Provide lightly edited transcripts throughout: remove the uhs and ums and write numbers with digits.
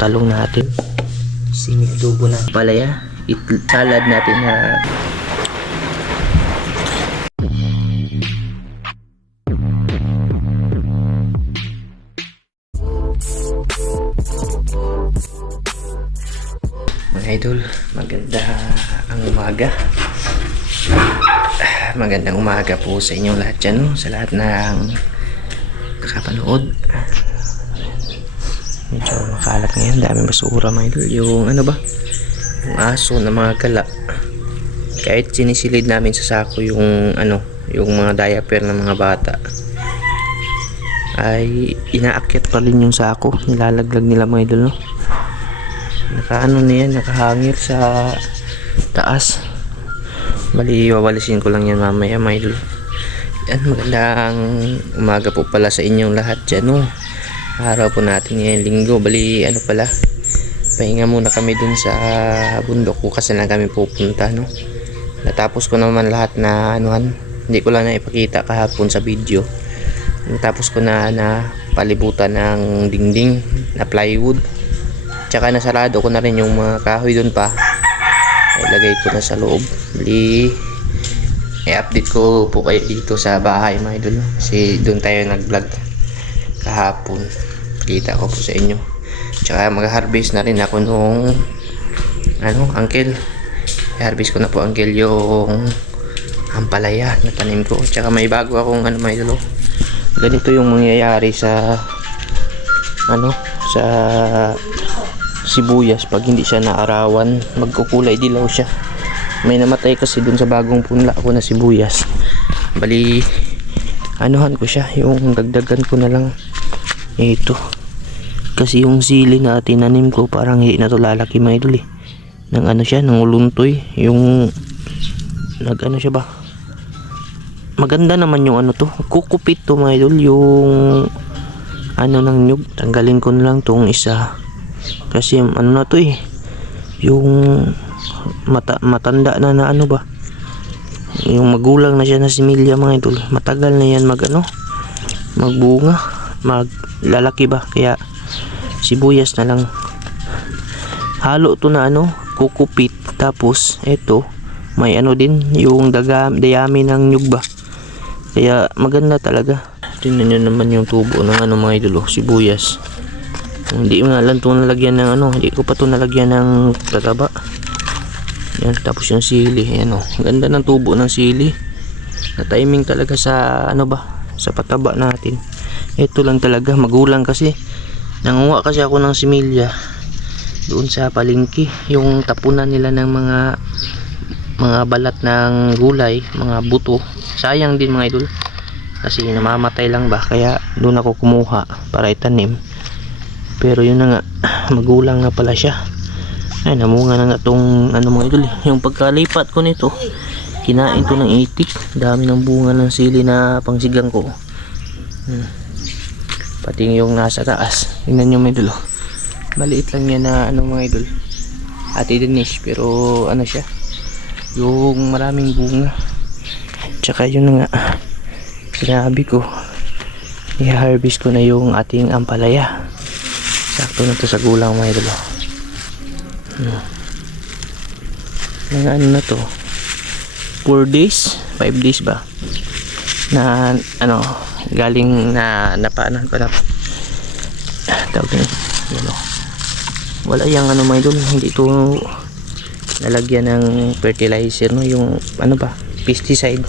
talong natin. Sinidubo na palaya. Salad natin na mga idol, maganda ang umaga. Magandang umaga po sa inyong lahat dyan, no? Sa lahat ng nakapanood. Medyo makalat ngayon, daming basura mga idol. Yung ano ba, yung aso na mga kala, kahit sinisilid namin sa sako yung ano, yung mga diaper ng mga bata, ay inaakyat pa rin yung sako, nilalaglag nila mga idol, no? Nakaano na yan, nakahangir sa taas. Bali, wawalisin ko lang yan mamaya mga idol. Yan, magandang umaga po pala sa inyong lahat dyan, no? Araw po natin ngayon linggo. Bali, ano pala, pahinga muna kami dun sa bundok ko kasi lang kami pupunta, no? Natapos ko naman lahat na anuhan, hindi ko lang na ipakita kahapon sa video. Natapos ko na palibutan ng dingding na plywood, tsaka nasarado ko na rin yung mga kahoy dun pa, ilagay ko na sa loob. Bali, i-update ko po kayo dito sa bahay mga idol, kasi doon tayo nag-vlog kahapon. Kita ko po sa inyo. Tsaka mag-harvest na rin ako nung ano, uncle. I-harvest ko na po uncle yung ampalaya na tanim ko. Tsaka may bago akong ano mga idol. Ganito yung mangyayari sa ano, sa sibuyas pag hindi siya naarawan, magkukulay dilaw siya. May namatay kasi dun sa bagong punla ko na sibuyas. Bali, anuhan ko siya, yung dagdagan ko na lang ito. Kasi yung sili na tinanim ko parang hindi na to lalaki mga idol, nang ano siya, nang uluntoy. Yung nag ano siya ba, maganda naman yung ano to, kukupit to mga idol, yung ano ng nyug. Tanggalin ko na lang tong isa kasi ano na to yung matanda na ano ba, yung magulang na siya na similya mga idol. Matagal na yan magbunga, maglalaki ba, kaya sibuyas na lang. Halo to na ano, kukupit. Tapos ito may ano din, yung dayami ng nyug ba, kaya maganda talaga. Tingnan nyo naman yung tubo ng ano mga idol, sibuyas. Hindi nga lang ito nalagyan ng ano, hindi ko pa ito nalagyan ng tataba. Yan, tapos yung sili, ayan o, ganda ng tubo ng sili. Na timing talaga sa ano ba, sa pataba natin. Ito lang talaga, magulang kasi. Nanguha kasi ako ng similya doon sa palengke, yung tapunan nila ng mga balat ng gulay, mga buto. Sayang din mga idol, kasi namamatay lang ba, kaya doon ako kumuha para itanim. Pero yun na nga, magulang na pala siya. Ay, namunga na nga tong ano mga idol. Yung pagkalipat ko nito, kinain to ng itik. Dami ng bunga ng sili na pangsigang ko. Pati yung nasa taas, tingnan nyo mga idol. Maliit lang yan na ano mga idol, Ate Denise, pero ano siya, yung maraming bunga. Tsaka yun na nga, sinabi ko, i-harvest ko na yung ating ampalaya. Sakto na to sa gulang mga idol. Ano na to, 4 days 5 days ba na ano, galing na napaanan ko na tawag na ano, wala yung ano mga idol, hindi to nalagyan ng fertilizer, no, yung ano ba, pesticide.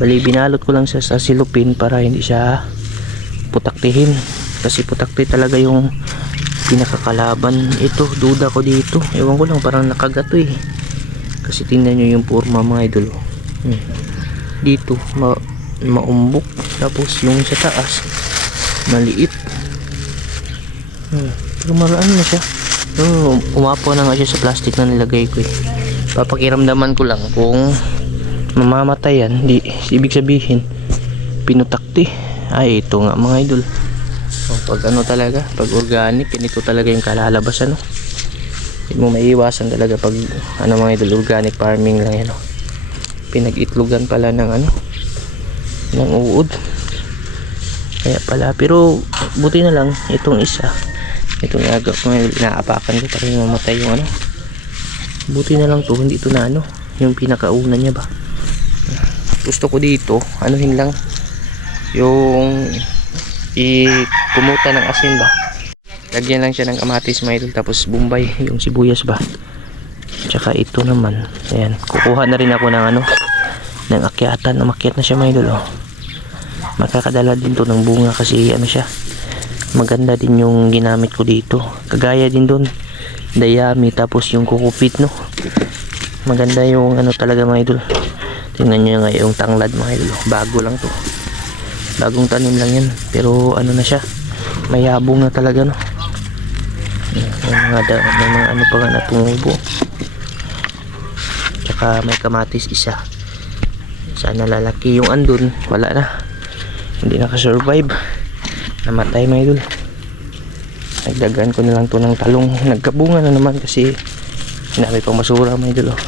Bali, binalot ko lang siya sa silupin para hindi siya putaktihin, kasi putakti talaga yung pinakakalaban. Ito, duda ko dito, ewan ko lang, parang nakagato kasi tingnan nyo yung forma mga idol. Dito maumbok, tapos yung sa taas maliit. Pero maraan na siya. Umapo na nga siya sa plastic na nilagay ko papakiramdaman ko lang kung mamamatay yan, di ibig sabihin pinutakti. Ay, ito nga mga idol. Pag ano talaga, pag organic, ganito talaga yung kalalabas, ano. Hindi mo maiiwasan talaga pag ano mga idol, organic farming lang yan, pinag-itlogan pala ng ano, ng uod. Kaya pala, pero buti na lang itong isa Ito nga ko ngayon, inaapakan ko para mamatay yung ano. Buti na lang to, hindi ito na ano, yung pinakauna niya ba. Gusto ko dito, anuhin lang yung kumuta ng asin ba. Lagyan lang siya ng kamatis mga idol, tapos bombay, yung sibuyas ba. Tsaka ito naman, ayan, kukuha na rin ako ng ano, ng akyatan. Umakyat na siya mga idol, oh. Makakadala din to ng bunga kasi ano siya, maganda din yung ginamit ko dito. Kagaya din doon, dayami, tapos yung kukupit, no. Maganda yung ano talaga mga idol. Tingnan nyo nga yung tanglad mga idol, bago lang to, bagong tanim lang yan, pero ano na siya, mayabong na talaga, no. May mga ano pa nga na tumubo. Tsaka may kamatis isa, sana lalaki. Yung andun wala na, hindi nakasurvive, namatay mga idol. Nagdagan ko na lang to ng talong, nagkabunga na naman kasi sinabi pang basura mga idol, oh.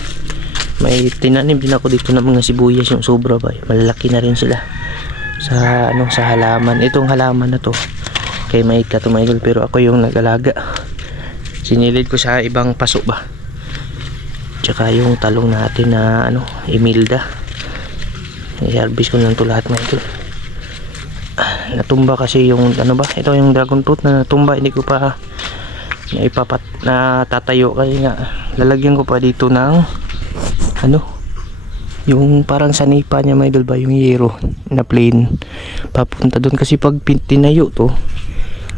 May tinanim din ako dito ng mga sibuyas, yung sobra ba, malalaki na rin sila sa ano, sa halaman. Itong halaman na to kay Maika to mga idol, pero ako yung nag-alaga, sinilid ko sa ibang paso ba. Tsaka yung talong natin na ano, Imelda, i-harvest ko lang to lahat mga idol. Natumba kasi yung ano ba, ito yung dragon fruit na natumba, hindi ko pa natatayo kasi nga lalagyan ko pa dito ng ano, yung parang sanipa niya mga idol ba, yung yero na plain papunta doon. Kasi pag tinayo to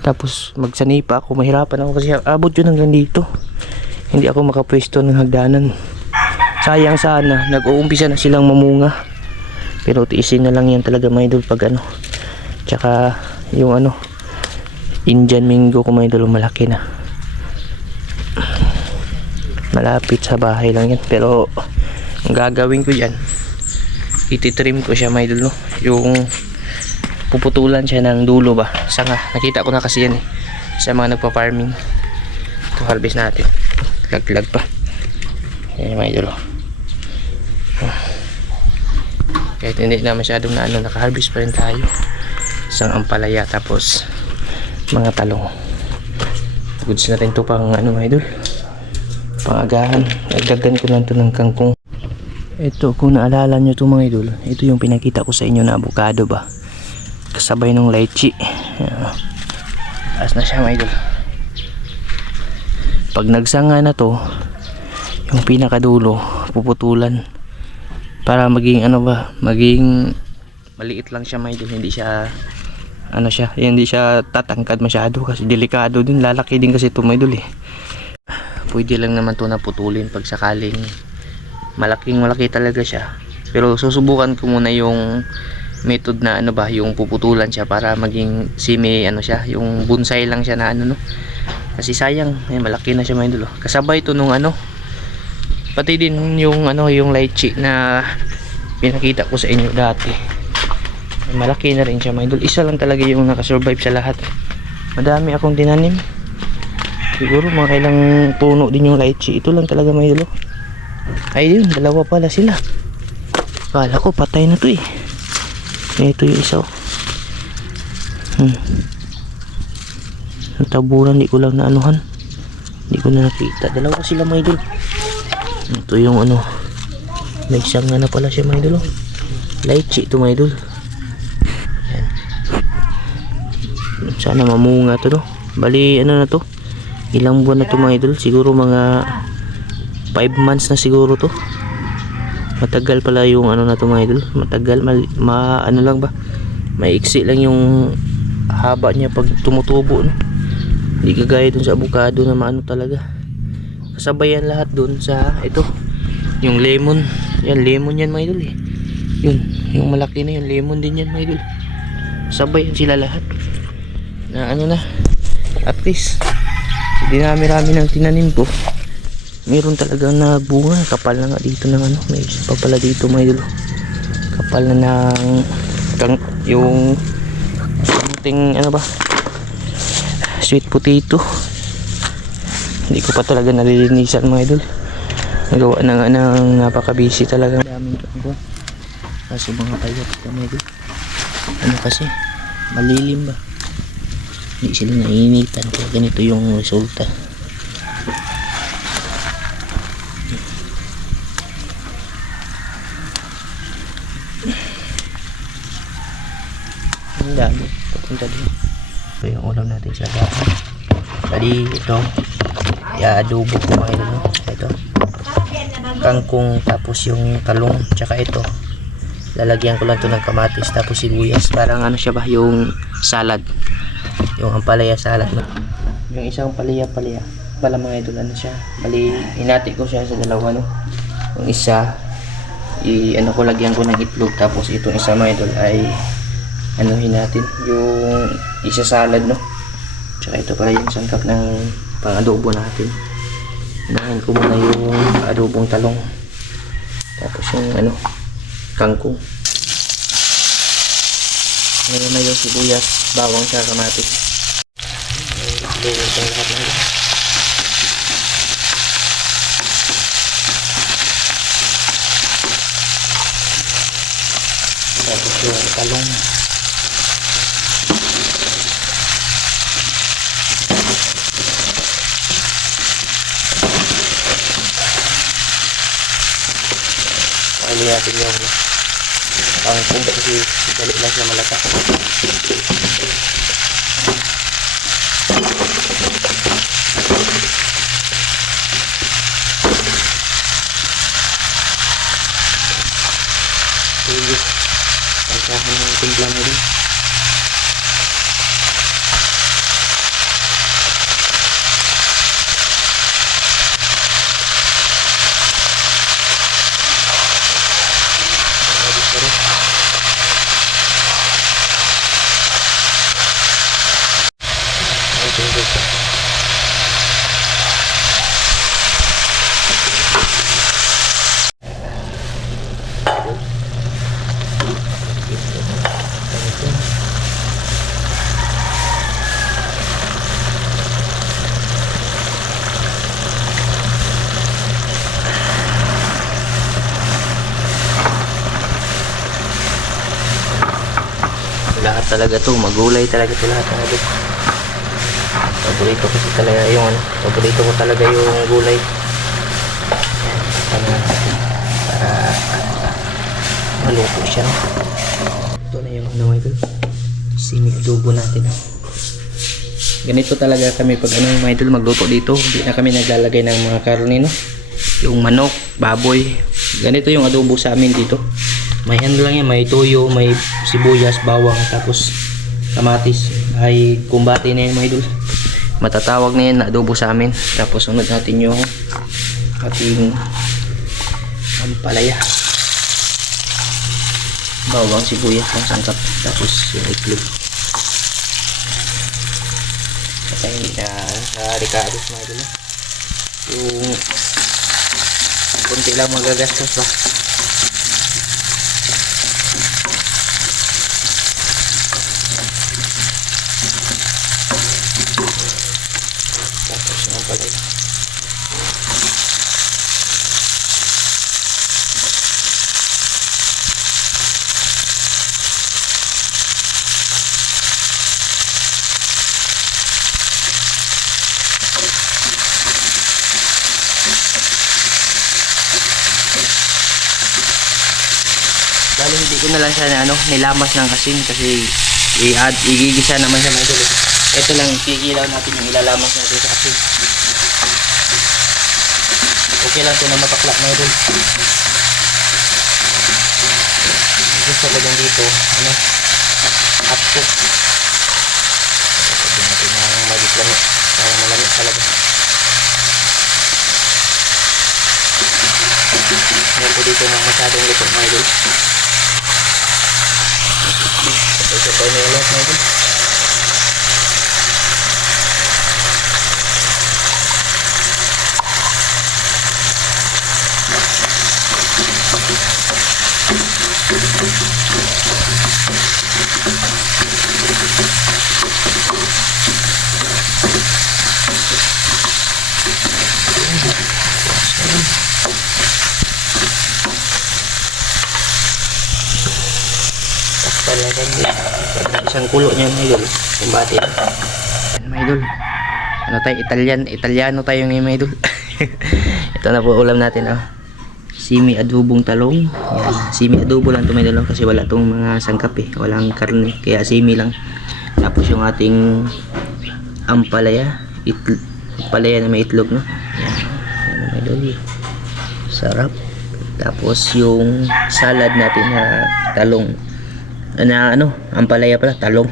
tapos magsanipa ako, mahirapan ako kasi abot yun hanggang dito, hindi ako makapwesto ng hagdanan. Sayang sana, nag-uumpisa na silang mamunga, pero tiisin na lang yan talaga mga idol pag ano. Tsaka yung ano, Indian mango ko mga idol, malaki na, malapit sa bahay lang yan. Pero ang gagawin ko dyan, ititrim ko siya mga idol, no? Yung puputulan siya ng dulo ba, sanga. Nakita ko na kasi yan sa mga nagpa-farming. Ito harvest natin, laglag pa yan mga idol, kahit hindi na masyadong na ano, naka-harvest pa rin tayo. Isang ampalaya, tapos mga talong, goods na rin to pang ano mga idol, pangagahan. Nagdagan ko lang to ng kangkong. Ito, kung naalala nyo to mga idol, ito yung pinakita ko sa inyo na avocado ba, kasabay ng lychee. Taas na siya mga idol. Pag nagsanga na to, yung pinakadulo puputulan para maging ano ba, maging maliit lang siya mga idol. Hindi siya ano siya, hindi siya tatangkad masyado kasi delikado din, lalaki din kasi ito mga idol eh. Pwede lang naman to na putulin pag sakaling malaki talaga siya, pero susubukan ko muna yung method na ano ba, yung puputulan siya para maging semi ano siya, yung bonsai lang siya na ano, no. Kasi sayang, ay malaki na siya mga idol, oh. Kasabay ito nung ano, pati din yung ano, yung lychee na pinakita ko sa inyo dati, ay malaki na rin siya mga idol. Isa lang talaga yung nakasurvive sa lahat. Madami akong tinanim, siguro mga ilang puno din yung lychee. Ito lang talaga mga idol, oh. Ay yun, dalawa pala sila, kala ko patay na to eh. Ito yung isa, oh. Ang taburan, di ko lang naanuhan, di ko na nakita. Dalawa sila mga idol. Ito yung ano, may isang na pala siya mga idol, oh. Lychee ito mga idol. Yan. Sana mamunga to, no. Bali ano na to, ilang buwan na to mga idol, siguro mga 5 months na siguro to. Matagal pala yung ano na to mga idol, matagal, ano lang ba, maiksi lang yung haba niya pag tumutubo, no? Hindi kagaya dun sa avocado na maano talaga. Kasabayan lahat dun sa ito, yung lemon. Yan, lemon yan mga idol eh. Yun, yung malaki na yun, lemon din yan mga idol. Sabayan sila lahat na ano na, at least dinami-rami ng tinanim ko, meron talagang nagbunga. Kapal na nga dito ng ano, may isa pa pala dito mga idol, kapal na ng yung something ano ba, sweet potato. Hindi ko pa talaga nalilinisan mga idol, nagawa na nga ng napaka-busy talaga. Daming ko kasi mga payat ka mga idol, ano kasi malilim ba, Hindi sila naiinitan kaya ganito yung resulta. Ang dami papunta din. Ito yung ulam natin sa daan. Bali ito i-adobo ko mga idol, no? Ito kangkong, tapos yung talong, tsaka ito lalagyan ko lang to ng kamatis tapos sibuyas, parang ano siya ba, yung salad, yung ampalaya salad, no? Yung isang palaya pala mga idol, ano siya, bali hinati ko siya sa dalawa, no? Yung isa ano ko, lagyan ko ng itlog, tapos itong isa mga idol ay anuhin natin yung isa salad, no? Tsaka ito pala yung sangkap ng pang adobo natin. Unahin ko muna yung adobong talong, tapos yung ano, kangkong, ngayon na yung sibuyas, bawang, sa kamatis. Luto yung lahat na yun. Tapos yung talong, pakili natin yung kangkong kasi dali lang siya malata. Sige, pagkahan ng timpla mo din. Lahat talaga to, magulay talaga to lahat ng abot. Paborito kasi talaga yung ano, paborito ko talaga yung gulay. Ayan, para maluto siya, no? Ito na yung ano mga idol, simi adobo natin. Ganito talaga kami pag ano mga idol magluto dito. Hindi na kami naglalagay ng mga karne, no? Yung manok, baboy, ganito yung adobo sa amin dito. May ano lang yan, may toyo, may sibuyas, bawang, tapos kamatis. Ay kumbati na yan mga idol. Matatawag na yan na adobo sa amin. Tapos sunod natin yung ating ampalaya, bawang, sibuyas, ng sangkap, tapos yung itlog. Kasi hindi na sa ricados mga idol. Yung kunti lang magagastos ba. Tapos yung ampalaya. Bali hindi ko na lang siya na ano, nilamas ng asin kasi igigisa naman siya mga idol. Ito lang pigilaw natin yung ilalamas natin sa asin. Okay lang ito na mapakla mga idol. Gusto ko din dito ano, hot cook. Sabi natin ng magit-lamit para malamit talaga. Ngayon po dito ng masyadong luto mga idol. Ito pa niya lahat mga idol. Talaga isang kulo niya mga idol, kumbati. idol. Ano tayo, Italiano tayo ngayon mga idol. Ito na po ulam natin simi adobong talong. Yan. Simi adobo lang ito mga idol kasi wala tong mga sangkap walang karne, kaya simi lang. Tapos yung ating ampalaya, ampalaya na may itlog, no? Yan. Yan mga idol. Sarap. Tapos yung salad natin na talong. Ampalaya pala, talong.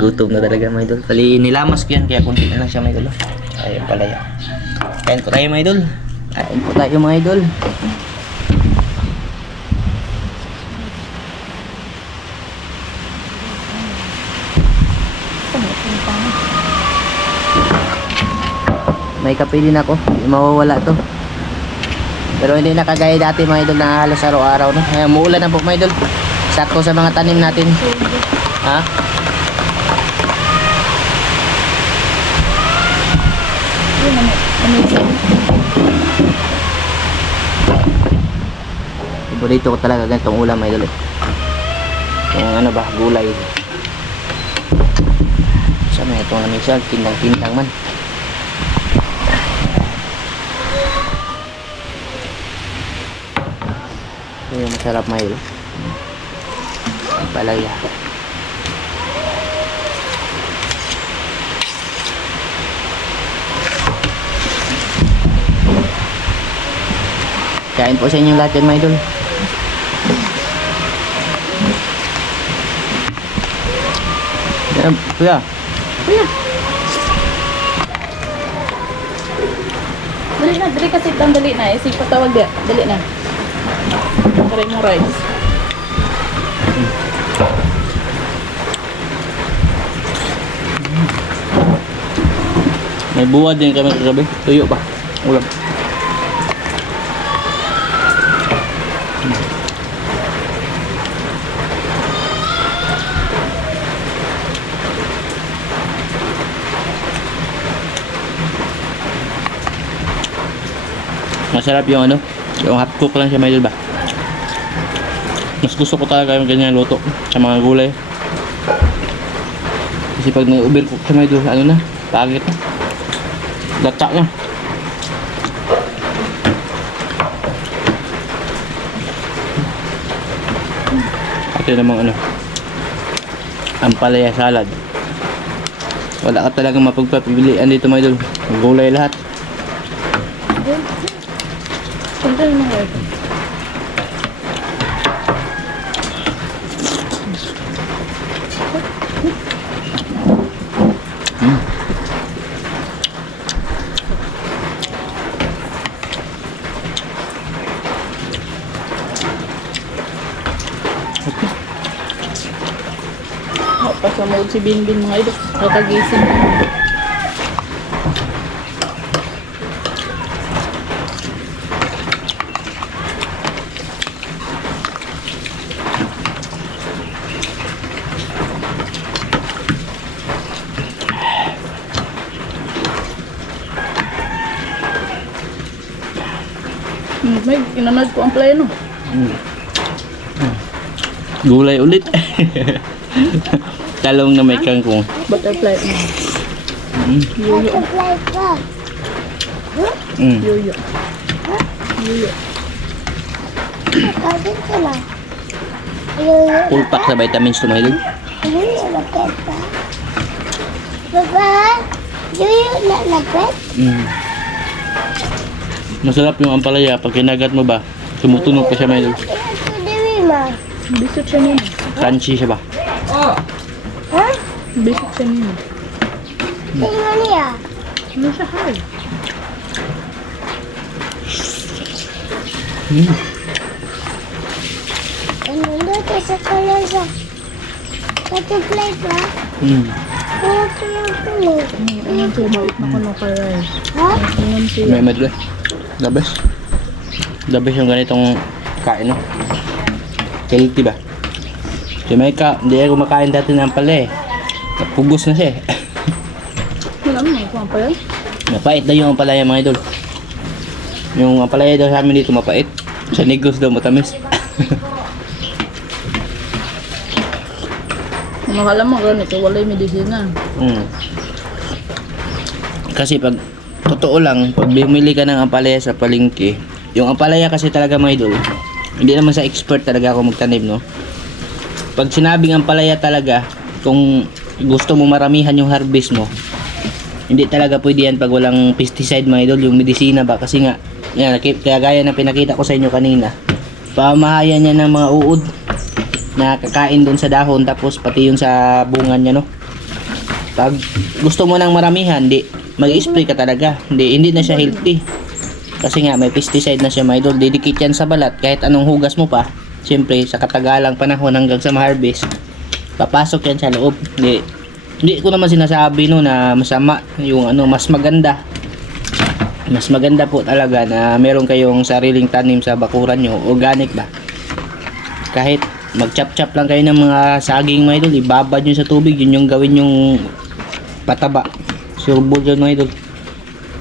Gutom na talaga mga idol. Pali nilamas ko yan kaya kunti na lang siya mga idol. Ayun palaya. Kain po tayo mga idol. Kain po tayo mga idol. May kape din ako. Hindi mawawala to. Pero hindi na kagaya dati mga idol na halos araw-araw, no? Ngayon, muulan na po mga idol. Sakto sa mga tanim natin. Ha? Paborito ko talaga ganitong ulam mga idol. Yung gulay. Sama itong lamig tindang-tindang man. Yung masarap mga idol. Ang palaya. Kain po sa inyong lahat yan mga idol. Kuya. Dali kasi itang dali na. Isip patawag dia. Dali na. Try mo rice. May buwad din kami kagabi. Tuyo pa. Ulam. Masarap yung yung half cook lang siya may ba. Mas gusto ko talaga yung ganyan luto sa mga gulay. Kasi pag nag-overcook siya may pangit na. Lata na. Ito namang ampalaya salad. Wala ka talagang mapagpapilian dito mga idol. Gulay lahat. Sandal mo nga ito. Pasamod si Binbin mga idol. Nakagising. May inanad ko ang plano. Gulay ulit. Talong na may kangkong. Butterfly. Yuyo. Butterfly ka. Yuyo. Yuyo. Kapit ka lang. Full pack sa vitamins to mga idol. Yuyo na pet pa. Papa, yuyo na napet. Masarap yung ampalaya pag kinagat mo ba, tumutunog pa siya mga idol. Ito dewi ma. Bisot siya nino. Crunchy siya ba? Ha? Bisot siya nino. Tingnan niya. Ano siya hay? Ano dito sa kalasa? Butterfly ka? Ano ito yung tunog? Ayan po, balik na ko no kay rice. Ha? Ayan siya. May madre. The best. The best yung ganitong kain, no? Healthy ba? Jamaica, hindi ako makain dati ng ampalaya Napugos na siya Wala mo, kung pa yan? Mapait daw yung ampalaya mga idol. Yung ampalaya daw sa amin dito mapait. Sa Negros daw matamis. Makala mo ganito, wala yung medisina. Kasi pag totoo lang, pag bumili ka ng ampalaya sa palengke, yung ampalaya kasi talaga mga idol, hindi naman sa expert talaga ako magtanim, no? Pag sinabing ampalaya talaga, kung gusto mo maramihan yung harvest mo, hindi talaga pwede yan pag walang pesticide mga idol, yung medisina ba, kasi nga yan, kaya gaya na pinakita ko sa inyo kanina, pamahayan niya ng mga uod na kakain doon sa dahon, tapos pati yun sa bunga niya, no? Pag gusto mo ng maramihan, mag-spray ka talaga, hindi na siya healthy, kasi nga may pesticide na siya mga idol, didikit yan sa balat, kahit anong hugas mo pa, siyempre sa katagalang panahon hanggang sa ma-harvest, papasok yan sa loob. Hindi ko naman sinasabi no na masama yung ano, mas maganda po talaga na meron kayong sariling tanim sa bakuran nyo, organic ba, kahit mag-chop-chop lang kayo ng mga saging mga idol, ibabad nyo sa tubig, yun yung gawin yung pataba, surbol yun mga idol,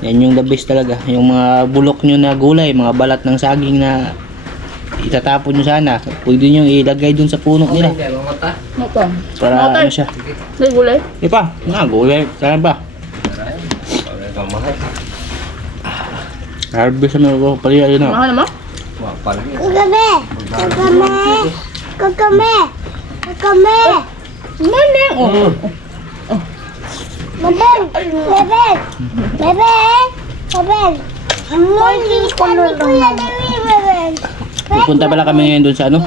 yan yung the best talaga. Yung mga bulok nyo na gulay, mga balat ng saging na itatapon nyo sana, pwede nyo ilagay dun sa puno nila Mata. para ano siya. May gulay? Di pa, gulay, saan ba? Harvest na ako, paliya yun na. Mahal naman? Kagame! Kagame! Kagame! Kagame! Maning! Oh. Mabel! Mabel! Mabel! Mabel! Mabel! Kami Kuya Dewi, Mabel! Pupunta pala kami ngayon dun sa ano,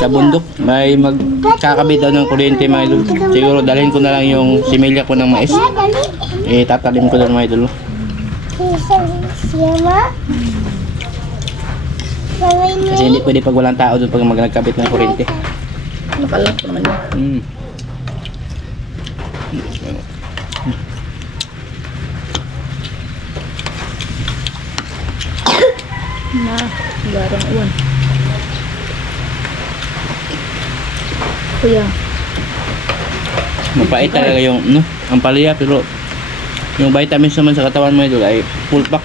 sa bundok. May magkakabit daw ng kuryente mga idol. Siguro dalhin ko na lang yung similya ko ng mais. Tatalim ko doon mga idol. Siyama? Kasi hindi pwede pag walang tao doon pag nagkabit ng kuryente. Nakalang ko naman yun. Na, garang uwan. Kuya. Mapait talaga yung ano, ang palaya, pero yung vitamins naman sa katawan mo idol ay full pack.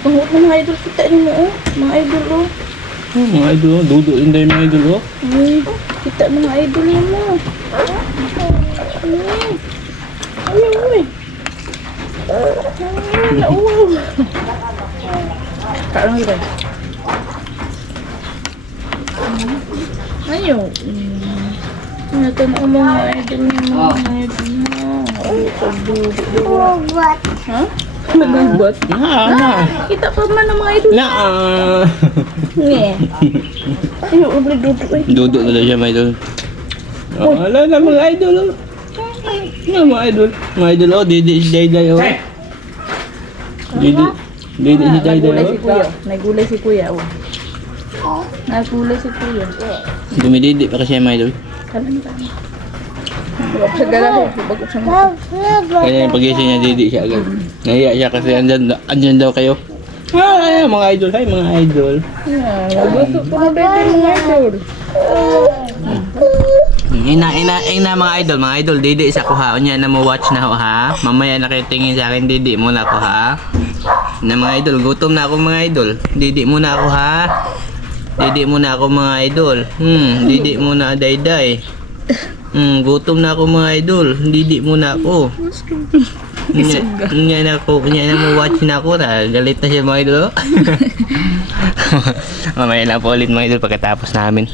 Pangot na mga idol, kita niyo mo oh. Mga idol oh. Mga idol, dudo din tayo mga idol. Ay, kita mga idol niyo mo. Ay, ay. Karang ito. Ayo. Natin ang mga idol niyo mga idol mo. Ay, pagdudo. What? Ha? Nagbubat? Kita pa man ang mga idol. Nye. Ay, ulit dudo eh. Dudo na daw siya mga idol. Wala na mga idol. Mga idol. Mga idol, didi si Dayday oh. Didi si Dayday Nagulay si oh. kuya. Nagulay si kuya oh. Nagulay si kuya. Dumididi pa kasi mga idol. Kanan. Huwag sa gala ko. Bagok sa mga. Kaya yung pagising niya, didi siya agad. Nahiya siya kasi andyan daw kayo. Mga idol. Hi mga idol. Nagusto ko na dito mga idol. Ina mga idol. Mga idol, didi sa kuha. Unya na mo watch na ho ha. Mamaya nakitingin sa akin, didi muna ako ha. Na mga idol, gutom na ako mga idol. Didi muna ako ha. Didi muna ako mga idol. Didi muna Dayday. Gutom na ako mga idol. Didi muna ako. Nya na mo watch na ako na. Galit na siya mga idol. Mamaya na po ulit mga idol pagkatapos namin.